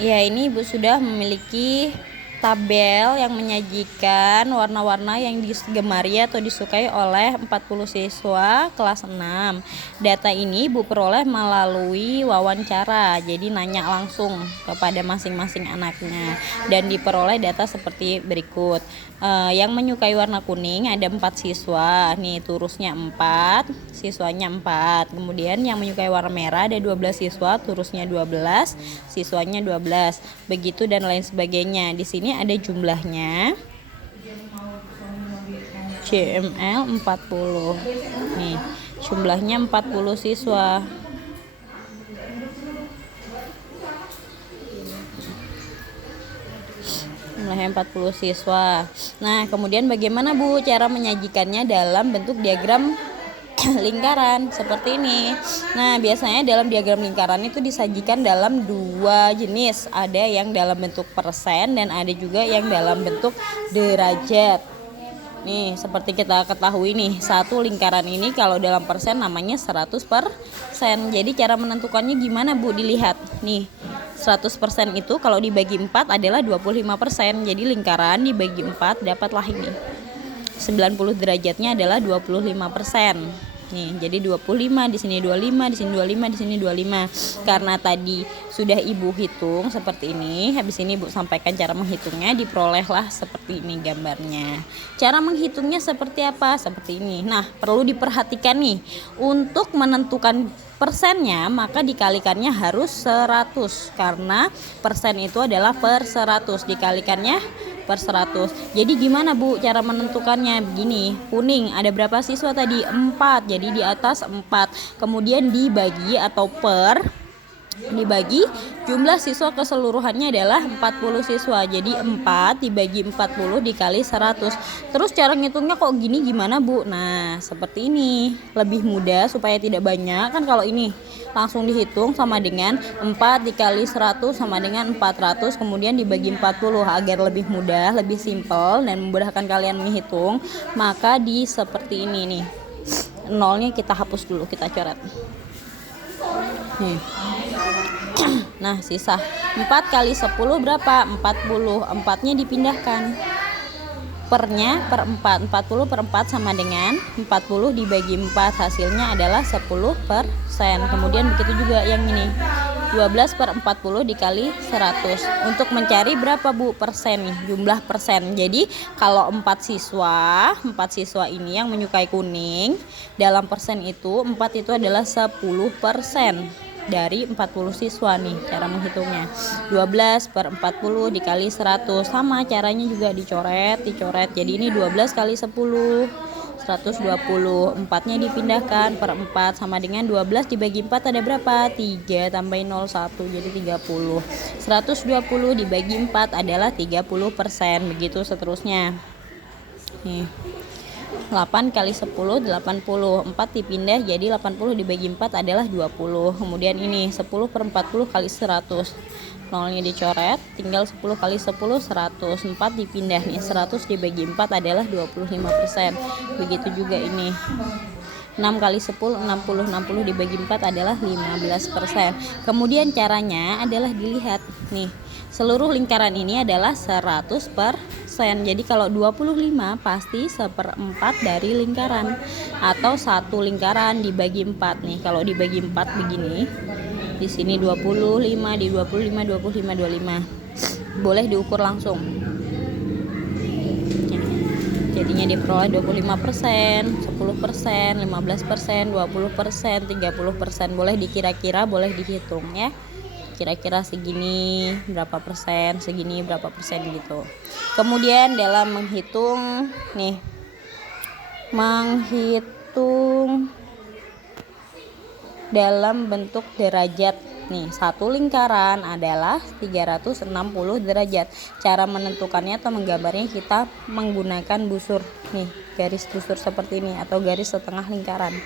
Ya, ini Ibu sudah memiliki tabel yang menyajikan warna-warna yang digemari atau disukai oleh 40 siswa kelas 6. Data ini Ibu peroleh melalui wawancara, jadi nanya langsung kepada masing-masing anaknya, dan diperoleh data seperti berikut. Yang menyukai warna kuning ada 4 siswa, nih turusnya 4, siswanya 4. Kemudian yang menyukai warna merah ada 12 siswa, turusnya 12, siswanya 12. Begitu dan lain sebagainya. Di sini ada jumlahnya. CML 40. Nih, jumlahnya 40 siswa. Jumlahnya 40 siswa. Nah, kemudian bagaimana Bu cara menyajikannya dalam bentuk diagram lingkaran seperti ini. Nah, biasanya dalam diagram lingkaran itu disajikan dalam dua jenis. Ada yang dalam bentuk persen dan ada juga yang dalam bentuk derajat. Nih, seperti kita ketahui nih, satu lingkaran ini kalau dalam persen namanya 100%. Jadi cara menentukannya gimana Bu? Dilihat. Nih, 100% itu kalau dibagi 4 adalah 25%. Jadi lingkaran dibagi 4 dapatlah ini. 90 derajatnya adalah 25%. Nih, jadi 25, di sini 25, di sini 25, di sini 25. Karena tadi sudah Ibu hitung seperti ini, habis ini Ibu sampaikan cara menghitungnya, diperolehlah seperti ini gambarnya. Cara menghitungnya seperti apa? Seperti ini. Nah, perlu diperhatikan nih, untuk menentukan persennya maka dikalikannya harus 100, karena persen itu adalah per 100, dikalikannya per 100. Jadi gimana Bu cara menentukannya? Begini, kuning ada berapa siswa tadi? 4, jadi di atas 4, kemudian dibagi atau dibagi jumlah siswa keseluruhannya adalah 40 siswa, jadi 4 dibagi 40 dikali 100. Terus cara ngitungnya kok gini gimana Bu? Nah, seperti ini, lebih mudah supaya tidak banyak. Kan kalau ini langsung dihitung sama dengan 4 dikali 100 sama dengan 400, kemudian dibagi 40 agar lebih mudah, lebih simpel dan memudahkan kalian menghitung. Maka di seperti ini nih, nolnya kita hapus dulu, kita coret nih. Nah, sisa 4 kali 10 berapa? 40. 4-nya dipindahkan, pernya per 4. 40 per 4 sama dengan 40 dibagi 4, hasilnya adalah 10%. Kemudian begitu juga yang ini, 12 per 40 dikali 100. Untuk mencari berapa Bu persen nih, jumlah persen. Jadi kalau 4 siswa ini yang menyukai kuning, dalam persen itu 4 itu adalah 10% dari 40 siswa nih cara menghitungnya. 12 per 40 dikali 100, sama caranya juga dicoret. Jadi ini 12 kali 10, 120. 4-nya dipindahkan per 4 sama dengan 12 dibagi 4 ada berapa? 3, tambahin 0 1 jadi 30. 120 dibagi 4 adalah 30%, begitu seterusnya. Nih, 8 kali 10 80, 4 dipindah jadi 80 dibagi 4 adalah 20. Kemudian ini 10 per 40 kali 100, nolnya dicoret, tinggal 10 kali 10 100. 4 dipindah nih, 100 dibagi 4 adalah 25%. Begitu juga ini 6 kali 10 60, 60 dibagi 4 adalah 15%. Kemudian caranya adalah dilihat nih, seluruh lingkaran ini adalah 100%. Jadi kalau 25 pasti 1/4 dari lingkaran, atau satu lingkaran dibagi 4 nih. Kalau dibagi 4 begini, di sini 25, di 25, 25, 25. Boleh diukur langsung. Jadinya diperoleh 25%, 10%, 15%, 20%, 30%. Boleh dikira-kira, boleh dihitung ya. Kira-kira segini berapa persen, segini berapa persen gitu. Kemudian dalam menghitung dalam bentuk derajat nih, satu lingkaran adalah 360 derajat. Cara menentukannya atau menggambarnya kita menggunakan busur nih, garis busur seperti ini atau garis setengah lingkaran.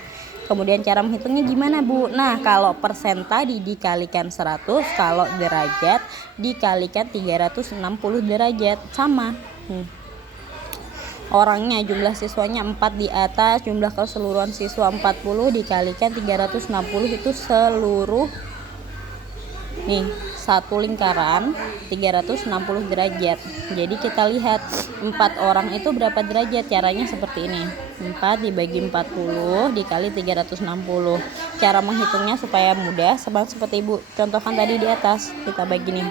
Kemudian cara menghitungnya gimana Bu? Nah, kalau persen tadi dikalikan 100, kalau derajat dikalikan 360 derajat, sama. Orangnya, jumlah siswanya 4 di atas, jumlah keseluruhan siswa 40 dikalikan 360 itu seluruh satu lingkaran 360 derajat. Jadi kita lihat 4 orang itu berapa derajat. Caranya seperti ini, 4 dibagi 40 dikali 360. Cara menghitungnya supaya mudah seperti Ibu contohkan tadi di atas. Kita bagi nih,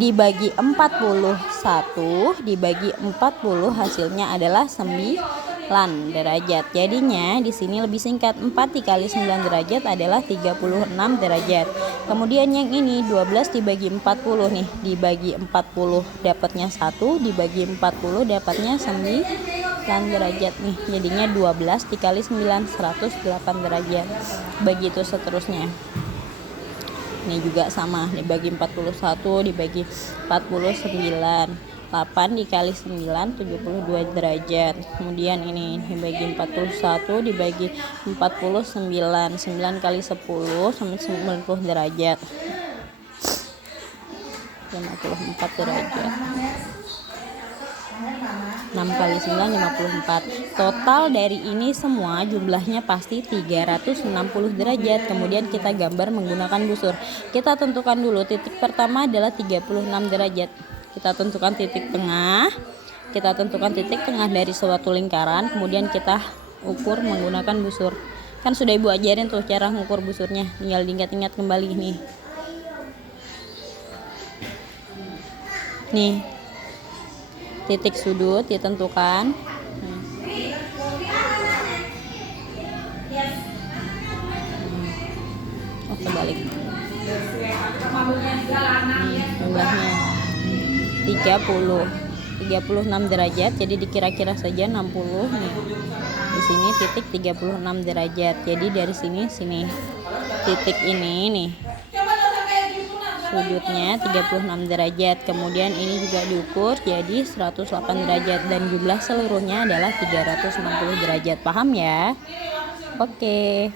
dibagi 41 dibagi 40 hasilnya adalah 9 derajat. Jadinya di sini lebih singkat, 4 dikali 9 derajat adalah 36 derajat. Kemudian yang ini 12 dibagi 40 nih, dibagi 40 dapatnya 1, dibagi 40 dapatnya 9 derajat nih. Jadinya 12 dikali 9 108 derajat. Begitu seterusnya. Ini juga sama, dibagi 41 dibagi 49, 8 dikali 9 72 derajat. Kemudian ini dibagi 41 dibagi 49, 9 kali 10 sampai 90 derajat, 54 derajat. 6 kali 9 54. Total dari ini semua jumlahnya pasti 360 derajat. Kemudian kita gambar menggunakan busur. Kita tentukan dulu titik pertama adalah 36 derajat. Kita tentukan titik tengah. Kita tentukan titik tengah dari suatu lingkaran. Kemudian kita ukur menggunakan busur. Kan sudah Ibu ajarin tuh cara mengukur busurnya. Tinggal diingat-ingat kembali nih. Nih. Titik sudut ditentukan. Oh, kebalik. Jumlahnya 36 derajat. Jadi dikira-kira saja 60 nih. Di sini titik 36 derajat. Jadi dari sini titik ini nih. Sudutnya 36 derajat. Kemudian ini juga diukur jadi 108 derajat dan jumlah seluruhnya adalah 360 derajat. Paham ya? Oke.